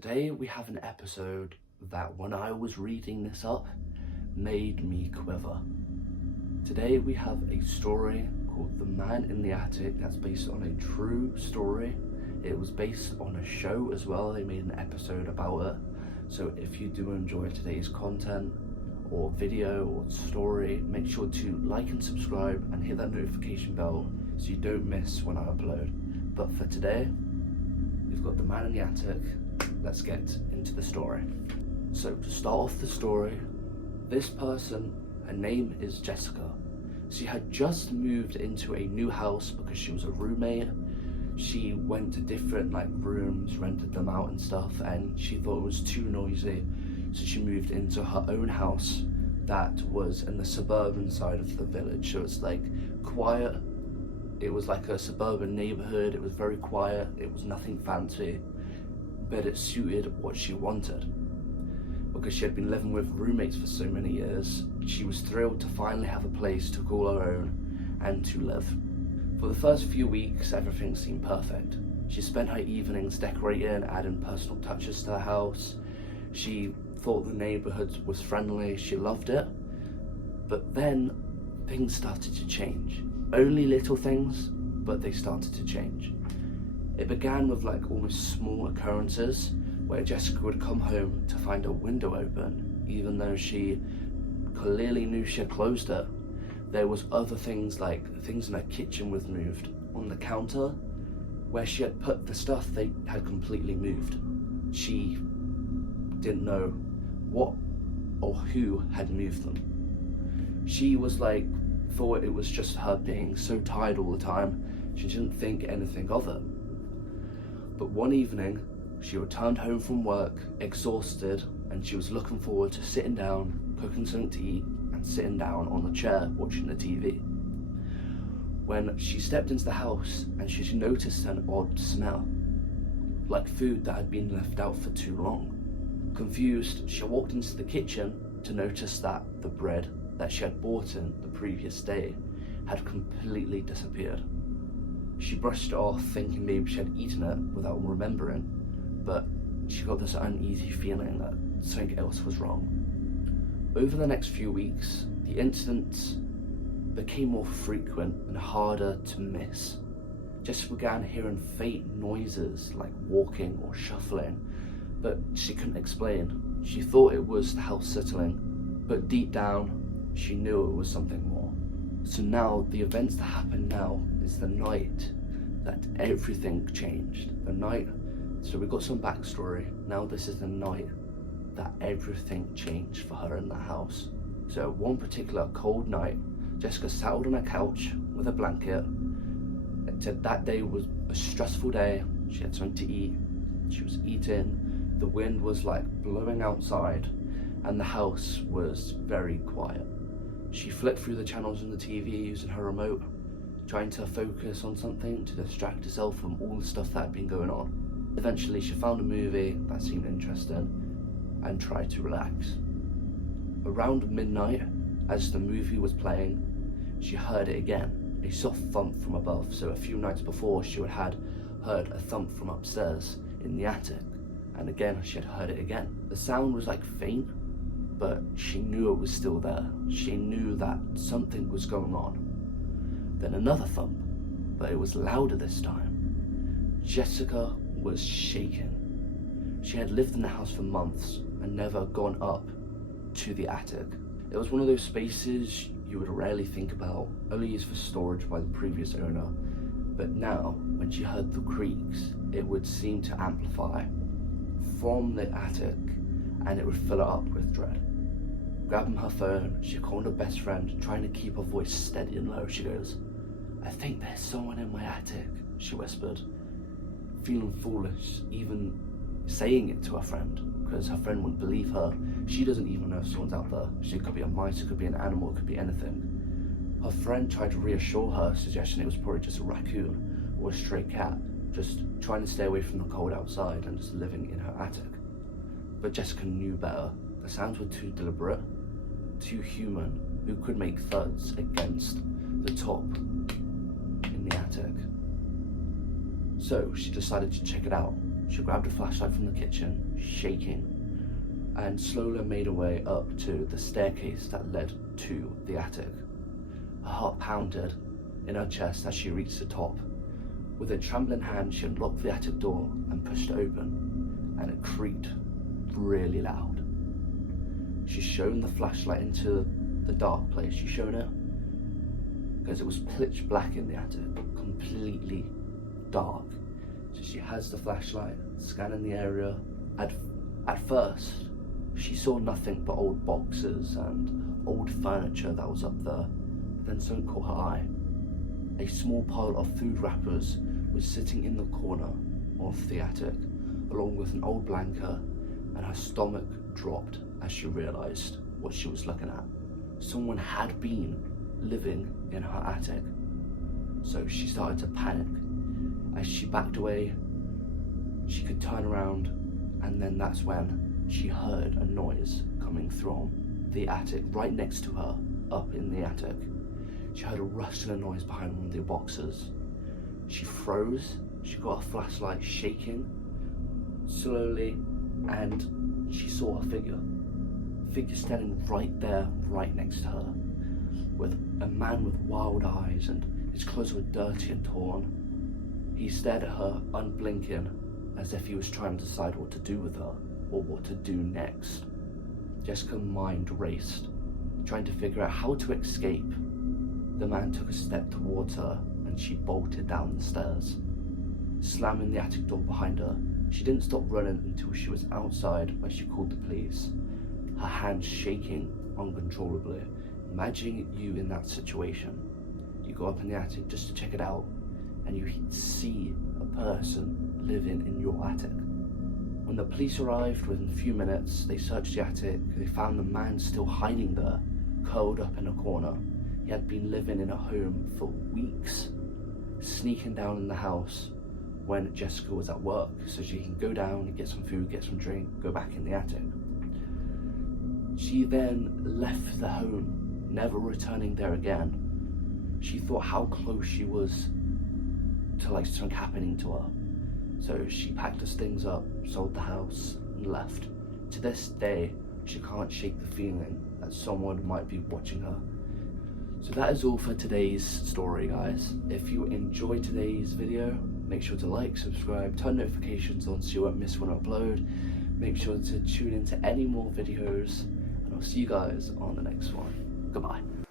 Today we have an episode that when I was reading this up made me quiver. Today we have a story called The Man in the Attic that's based on a true story. It was based on a show as well, they made an episode about it. So if you do enjoy today's content or video or story, make sure to like and subscribe and hit that notification bell so you don't miss when I upload. But for today, we've got The Man in the Attic. Let's get into the story. So to start off the story, this person, her name is Jessica. She had just moved into a new house because she was a roommate. She went to different rooms, rented them out and stuff, and she thought it was too noisy, so she moved into her own house that was in the suburban side of the village. So it's quiet. It was like a suburban neighborhood. It was very quiet. It was nothing fancy, but it suited what she wanted. Because she had been living with roommates for so many years, she was thrilled to finally have a place to call her own and to live. For the first few weeks, everything seemed perfect. She spent her evenings decorating, adding personal touches to the house. She thought the neighborhood was friendly, she loved it. But then things started to change. Only little things, but they started to change. It began with almost small occurrences where Jessica would come home to find a window open, even though she clearly knew she had closed it. There was other things things in her kitchen was moved. On the counter where she had put the stuff, they had completely moved. She didn't know what or who had moved them. She was thought it was just her being so tired all the time, she didn't think anything of it. But one evening, she returned home from work, exhausted, and she was looking forward to sitting down, cooking something to eat, and sitting down on the chair watching the TV. When she stepped into the house and she noticed an odd smell, like food that had been left out for too long. Confused, she walked into the kitchen to notice that the bread that she had bought in the previous day had completely disappeared. She brushed it off, thinking maybe she had eaten it without remembering, but she got this uneasy feeling that something else was wrong. Over the next few weeks, the incidents became more frequent and harder to miss. Jessica began hearing faint noises like walking or shuffling, but she couldn't explain. She thought it was the house settling, but deep down, she knew it was something more. So now, the events that happen now is the night that everything changed. So we got some backstory. Now this is the night that everything changed for her in the house. So one particular cold night, Jessica sat on a couch with a blanket and said that day was a stressful day. She had something to eat. She was eating. The wind was blowing outside and the house was very quiet. She flipped through the channels on the TV using her remote, trying to focus on something to distract herself from all the stuff that had been going on. Eventually she found a movie that seemed interesting and tried to relax. Around midnight, as the movie was playing, she heard it again, a soft thump from above. So a few nights before she had heard a thump from upstairs in the attic, and again she had heard it again. The sound was faint, but she knew it was still there. She knew that something was going on. Then another thump, but it was louder this time. Jessica was shaking. She had lived in the house for months and never gone up to the attic. It was one of those spaces you would rarely think about, only used for storage by the previous owner. But now, when she heard the creaks, it would seem to amplify from the attic and it would fill her up with dread. Grabbing her phone, she called her best friend, trying to keep her voice steady and low. She goes, "I think there's someone in my attic," she whispered, feeling foolish even saying it to her friend, because her friend wouldn't believe her. She doesn't even know if someone's out there. It could be a mice, it could be an animal, it could be anything. Her friend tried to reassure her, suggesting it was probably just a raccoon or a stray cat, just trying to stay away from the cold outside and just living in her attic. But Jessica knew better. The sounds were too deliberate, too human, who could make thuds against the top in the attic. So she decided to check it out. She grabbed a flashlight from the kitchen, shaking, and slowly made her way up to the staircase that led to the attic. Her heart pounded in her chest as she reached the top. With a trembling hand, she unlocked the attic door and pushed it open, and it creaked really loud. She shone the flashlight into the dark place. She shone it because it was pitch black in the attic, completely dark. So she has the flashlight, scanning the area. At first, she saw nothing but old boxes and old furniture that was up there. Then something caught her eye. A small pile of food wrappers was sitting in the corner of the attic, along with an old blanket, and her stomach dropped as she realized what she was looking at. Someone had been living in her attic. So she started to panic. As she backed away, she could turn around, and then that's when she heard a noise coming from the attic right next to her, up in the attic. She heard a rustling noise behind one of the boxes. She froze. She got her flashlight shaking slowly, and she saw a figure standing right there, right next to her, with a man with wild eyes, and his clothes were dirty and torn. He stared at her, unblinking, as if he was trying to decide what to do with her, or what to do next. Jessica's mind raced, trying to figure out how to escape. The man took a step towards her, and she bolted down the stairs, slamming the attic door behind her. She didn't stop running until she was outside, where she called the police, her hands shaking uncontrollably. Imagine you in that situation. You go up in the attic just to check it out, and you see a person living in your attic. When the police arrived, within a few minutes, they searched the attic. They found the man still hiding there, curled up in a corner. He had been living in a home for weeks, sneaking down in the house when Jessica was at work, so she can go down and get some food, get some drink, go back in the attic. She then left the home, never returning there again. She thought how close she was to something happening to her. So she packed her things up, sold the house, and left. To this day, she can't shake the feeling that someone might be watching her. So that is all for today's story, guys. If you enjoyed today's video, make sure to like, subscribe, turn notifications on so you won't miss when I upload. Make sure to tune into any more videos, and I'll see you guys on the next one. Goodbye.